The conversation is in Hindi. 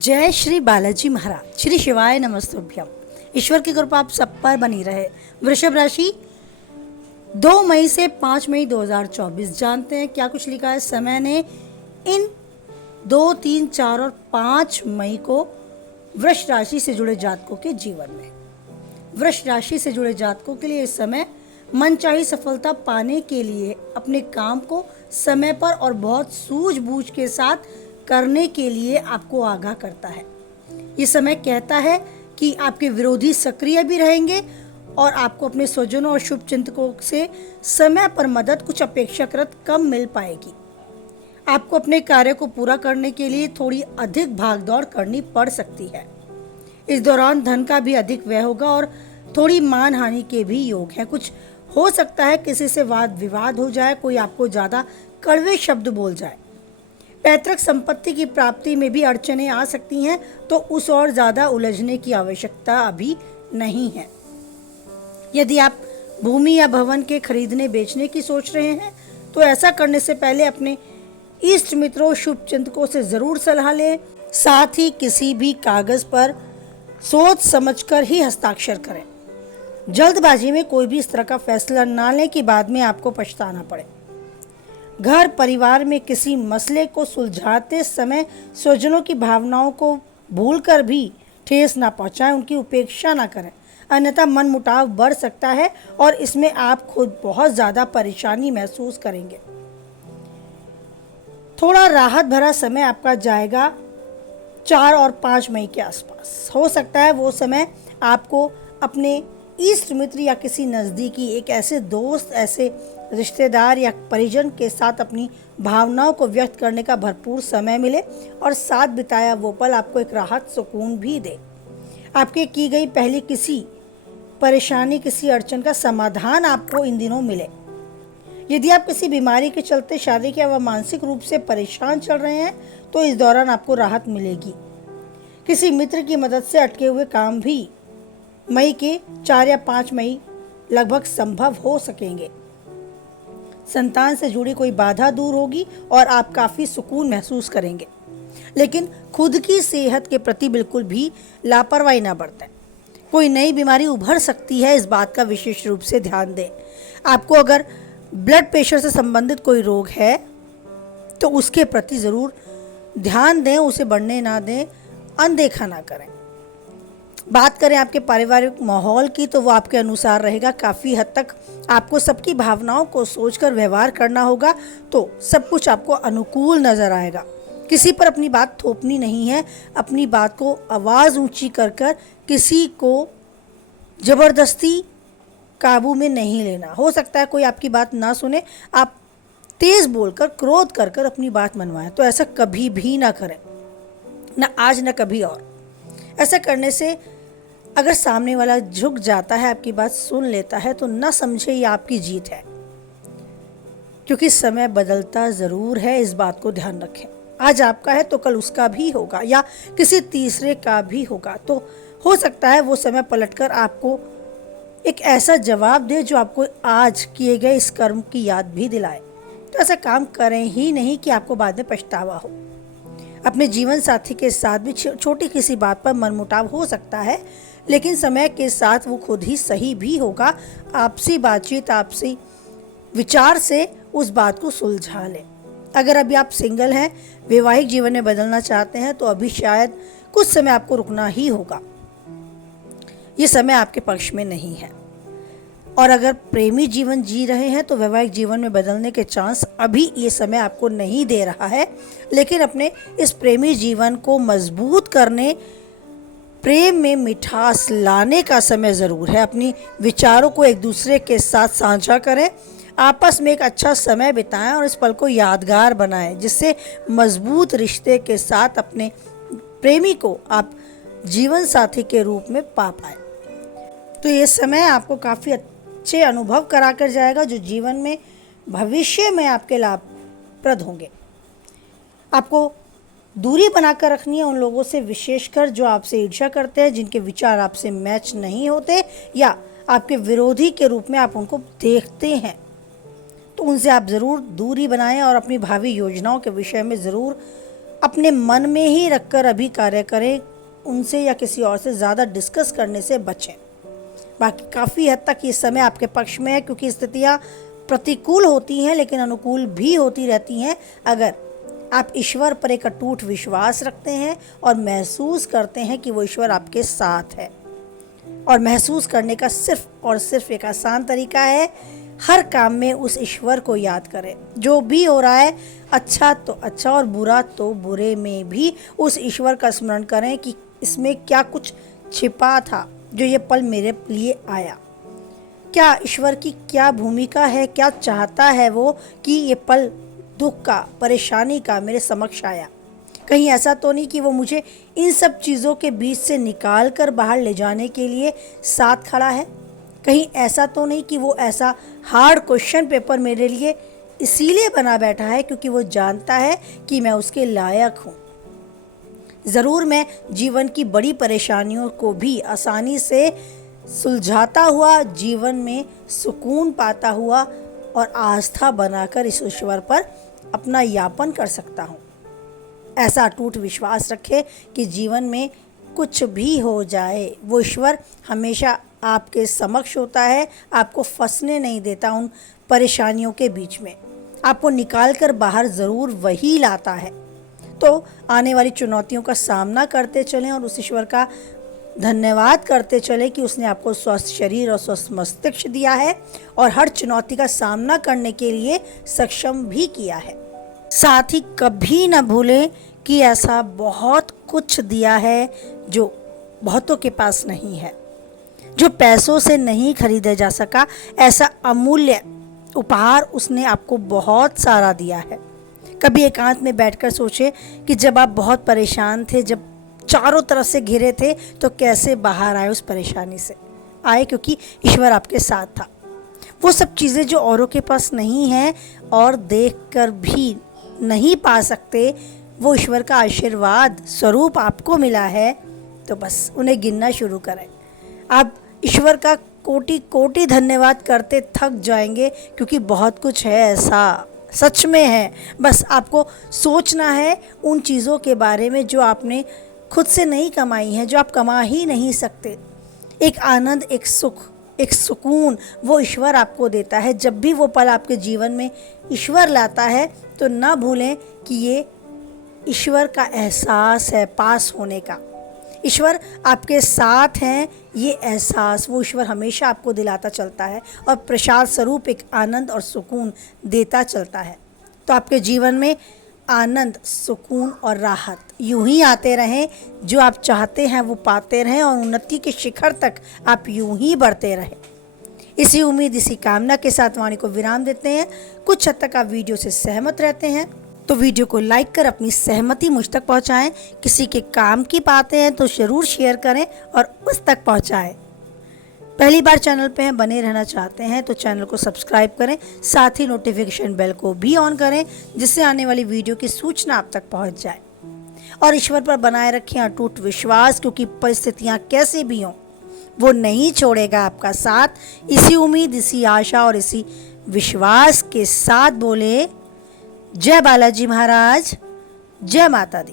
जय श्री बालाजी महाराज, श्री शिवाय नमस्तुभ्यम। ईश्वर की कृपा आप सब पर बनी रहे। वृषभ राशि 2 मई से 5 मई 2024 जानते हैं क्या कुछ लिखा है समय ने इन 2, 3, 4 और 5 मई को वृष राशि से जुड़े जातकों के जीवन में। वृष राशि से जुड़े जातकों के लिए इस समय मनचाही सफलता पाने के लिए अपने काम को समय पर और बहुत सूझबूझ के साथ करने के लिए आपको आगाह करता है। ये समय कहता है कि आपके विरोधी सक्रिय भी रहेंगे और आपको अपने स्वजनों और शुभ चिंतकों से समय पर मदद कुछ अपेक्षाकृत कम मिल पाएगी। आपको अपने कार्य को पूरा करने के लिए थोड़ी अधिक भागदौड़ करनी पड़ सकती है। इस दौरान धन का भी अधिक व्यय होगा और थोड़ी मान हानि के भी योग हैं। कुछ हो सकता है किसी से वाद विवाद हो जाए, कोई आपको ज़्यादा कड़वे शब्द बोल जाए। पैतृक संपत्ति की प्राप्ति में भी अड़चनें आ सकती हैं, तो उस और ज़्यादा उलझने की आवश्यकता अभी नहीं है। यदि आप भूमि या भवन के खरीदने बेचने की सोच रहे हैं तो ऐसा करने से पहले अपने इष्ट मित्रों शुभ चिंतकों से ज़रूर सलाह लें। साथ ही किसी भी कागज़ पर सोच समझकर ही हस्ताक्षर करें। जल्दबाजी में कोई भी इस तरह का फैसला ना लें कि बाद में आपको पछताना पड़े। घर परिवार में किसी मसले को सुलझाते समय स्वजनों की भावनाओं को भूलकर भी ठेस ना पहुंचाएं, उनकी उपेक्षा ना करें, अन्यथा मनमुटाव बढ़ सकता है और इसमें आप खुद बहुत ज़्यादा परेशानी महसूस करेंगे। थोड़ा राहत भरा समय आपका जाएगा 4 और 5 मई के आसपास। हो सकता है वो समय आपको अपने इष्ट मित्र या किसी नज़दीकी एक ऐसे दोस्त, ऐसे रिश्तेदार या परिजन के साथ अपनी भावनाओं को व्यक्त करने का भरपूर समय मिले और साथ बिताया वो पल आपको एक राहत सुकून भी दे। आपके की गई पहली किसी परेशानी, किसी अड़चन का समाधान आपको इन दिनों मिले। यदि आप किसी बीमारी के चलते शारीरिक या मानसिक रूप से परेशान चल रहे हैं तो इस दौरान आपको राहत मिलेगी। किसी मित्र की मदद से अटके हुए काम भी मई के 4 या 5 मई लगभग संभव हो सकेंगे। संतान से जुड़ी कोई बाधा दूर होगी और आप काफ़ी सुकून महसूस करेंगे। लेकिन खुद की सेहत के प्रति बिल्कुल भी लापरवाही ना बरतें। कोई नई बीमारी उभर सकती है, इस बात का विशेष रूप से ध्यान दें। आपको अगर ब्लड प्रेशर से संबंधित कोई रोग है तो उसके प्रति ज़रूर ध्यान दें, उसे बढ़ने ना दें, अनदेखा ना करें। बात करें आपके पारिवारिक माहौल की तो वो आपके अनुसार रहेगा। काफ़ी हद तक आपको सबकी भावनाओं को सोचकर व्यवहार करना होगा, तो सब कुछ आपको अनुकूल नज़र आएगा। किसी पर अपनी बात थोपनी नहीं है। अपनी बात को आवाज़ ऊंची कर कर किसी को ज़बरदस्ती काबू में नहीं लेना। हो सकता है कोई आपकी बात ना सुने, आप तेज़ बोलकर क्रोध कर कर अपनी बात मनवाएं, तो ऐसा कभी भी ना करें, ना आज ना कभी और। ऐसा करने से अगर सामने वाला झुक जाता है, आपकी बात सुन लेता है, तो ना समझे ये आपकी जीत है, क्योंकि समय बदलता ज़रूर है, इस बात को ध्यान रखें। आज आपका है तो कल उसका भी होगा या किसी तीसरे का भी होगा, तो हो सकता है वो समय पलटकर आपको एक ऐसा जवाब दे जो आपको आज किए गए इस कर्म की याद भी दिलाए। तो ऐसा काम करें ही नहीं कि आपको बाद में पछतावा हो। अपने जीवन साथी के साथ भी छोटी किसी बात पर मनमुटाव हो सकता है, लेकिन समय के साथ वो खुद ही सही भी होगा। आपसी बातचीत, आपसी विचार से उस बात को सुलझा लें। अगर अभी आप सिंगल हैं, वैवाहिक जीवन में बदलना चाहते हैं, तो अभी शायद कुछ समय आपको रुकना ही होगा। ये समय आपके पक्ष में नहीं है। और अगर प्रेमी जीवन जी रहे हैं तो वैवाहिक जीवन में बदलने के चांस अभी ये समय आपको नहीं दे रहा है, लेकिन अपने इस प्रेमी जीवन को मजबूत करने, प्रेम में मिठास लाने का समय ज़रूर है। अपनी विचारों को एक दूसरे के साथ साझा करें, आपस में एक अच्छा समय बिताएं और इस पल को यादगार बनाएं, जिससे मजबूत रिश्ते के साथ अपने प्रेमी को आप जीवन साथी के रूप में पा पाए। तो ये समय आपको काफ़ी अच्छे अनुभव करा कर जाएगा, जो जीवन में भविष्य में आपके लाभप्रद होंगे। आपको दूरी बनाकर रखनी है उन लोगों से, विशेषकर जो आपसे ईर्ष्या करते हैं, जिनके विचार आपसे मैच नहीं होते या आपके विरोधी के रूप में आप उनको देखते हैं, तो उनसे आप ज़रूर दूरी बनाएं और अपनी भावी योजनाओं के विषय में ज़रूर अपने मन में ही रखकर अभी कार्य करें, उनसे या किसी और से ज़्यादा डिस्कस करने से बचें। बाकी काफ़ी हद तक ये समय आपके पक्ष में है, क्योंकि स्थितियाँ प्रतिकूल होती हैं लेकिन अनुकूल भी होती रहती हैं अगर आप ईश्वर पर एक अटूट विश्वास रखते हैं और महसूस करते हैं कि वो ईश्वर आपके साथ है। और महसूस करने का सिर्फ और सिर्फ एक आसान तरीका है, हर काम में उस ईश्वर को याद करें। जो भी हो रहा है, अच्छा तो अच्छा और बुरा तो बुरे में भी उस ईश्वर का स्मरण करें कि इसमें क्या कुछ छिपा था जो ये पल मेरे लिए आया। क्या ईश्वर की क्या भूमिका है, क्या चाहता है वो कि ये पल दुख का, परेशानी का मेरे समक्ष आया। कहीं ऐसा तो नहीं कि वो मुझे इन सब चीज़ों के बीच से निकाल कर बाहर ले जाने के लिए साथ खड़ा है। कहीं ऐसा तो नहीं कि वो ऐसा हार्ड क्वेश्चन पेपर मेरे लिए इसीलिए बना बैठा है क्योंकि वो जानता है कि मैं उसके लायक हूँ। ज़रूर मैं जीवन की बड़ी परेशानियों को भी आसानी से सुलझाता हुआ, जीवन में सुकून पाता हुआ और आस्था बनाकर इस ईश्वर पर अपना यापन कर सकता हूँ। ऐसा अटूट विश्वास रखें कि जीवन में कुछ भी हो जाए, वो ईश्वर हमेशा आपके समक्ष होता है, आपको फंसने नहीं देता उन परेशानियों के बीच में, आपको निकाल कर बाहर ज़रूर वही लाता है। तो आने वाली चुनौतियों का सामना करते चलें और उस ईश्वर का धन्यवाद करते चले कि उसने आपको स्वस्थ शरीर और स्वस्थ मस्तिष्क दिया है और हर चुनौती का सामना करने के लिए सक्षम भी किया है। साथ ही कभी न भूलें कि ऐसा बहुत कुछ दिया है जो बहुतों के पास नहीं है, जो पैसों से नहीं खरीदा जा सका। ऐसा अमूल्य उपहार उसने आपको बहुत सारा दिया है। कभी एकांत में बैठकर सोचे कि जब आप बहुत परेशान थे, जब चारों तरफ से घिरे थे, तो कैसे बाहर आए उस परेशानी से। आए क्योंकि ईश्वर आपके साथ था। वो सब चीज़ें जो औरों के पास नहीं हैं और देखकर भी नहीं पा सकते, वो ईश्वर का आशीर्वाद स्वरूप आपको मिला है, तो बस उन्हें गिनना शुरू करें। आप ईश्वर का कोटि कोटि धन्यवाद करते थक जाएंगे क्योंकि बहुत कुछ है ऐसा, सच में है। बस आपको सोचना है उन चीज़ों के बारे में जो आपने खुद से नहीं कमाई हैं, जो आप कमा ही नहीं सकते। एक आनंद, एक सुख, एक सुकून वो ईश्वर आपको देता है। जब भी वो पल आपके जीवन में ईश्वर लाता है तो ना भूलें कि ये ईश्वर का एहसास है पास होने का। ईश्वर आपके साथ हैं, ये एहसास वो ईश्वर हमेशा आपको दिलाता चलता है और प्रसाद स्वरूप एक आनंद और सुकून देता चलता है। तो आपके जीवन में आनंद, सुकून और राहत यूं ही आते रहें। जो आप चाहते हैं वो पाते रहें और उन्नति के शिखर तक आप यूं ही बढ़ते रहें। इसी उम्मीद, इसी कामना के साथ वाणी को विराम देते हैं। कुछ हद तक आप वीडियो से सहमत रहते हैं तो वीडियो को लाइक कर अपनी सहमति मुझ तक पहुंचाएं। किसी के काम की बातें हैं तो ज़रूर शेयर करें और उस तक पहुंचाएं। पहली बार चैनल पे हैं, बने रहना चाहते हैं तो चैनल को सब्सक्राइब करें, साथ ही नोटिफिकेशन बेल को भी ऑन करें जिससे आने वाली वीडियो की सूचना आप तक पहुंच जाए। और ईश्वर पर बनाए रखें अटूट विश्वास, क्योंकि परिस्थितियां कैसी भी हों वो नहीं छोड़ेगा आपका साथ। इसी उम्मीद, इसी आशा और इसी विश्वास के साथ बोले जय बालाजी महाराज, जय माता दी।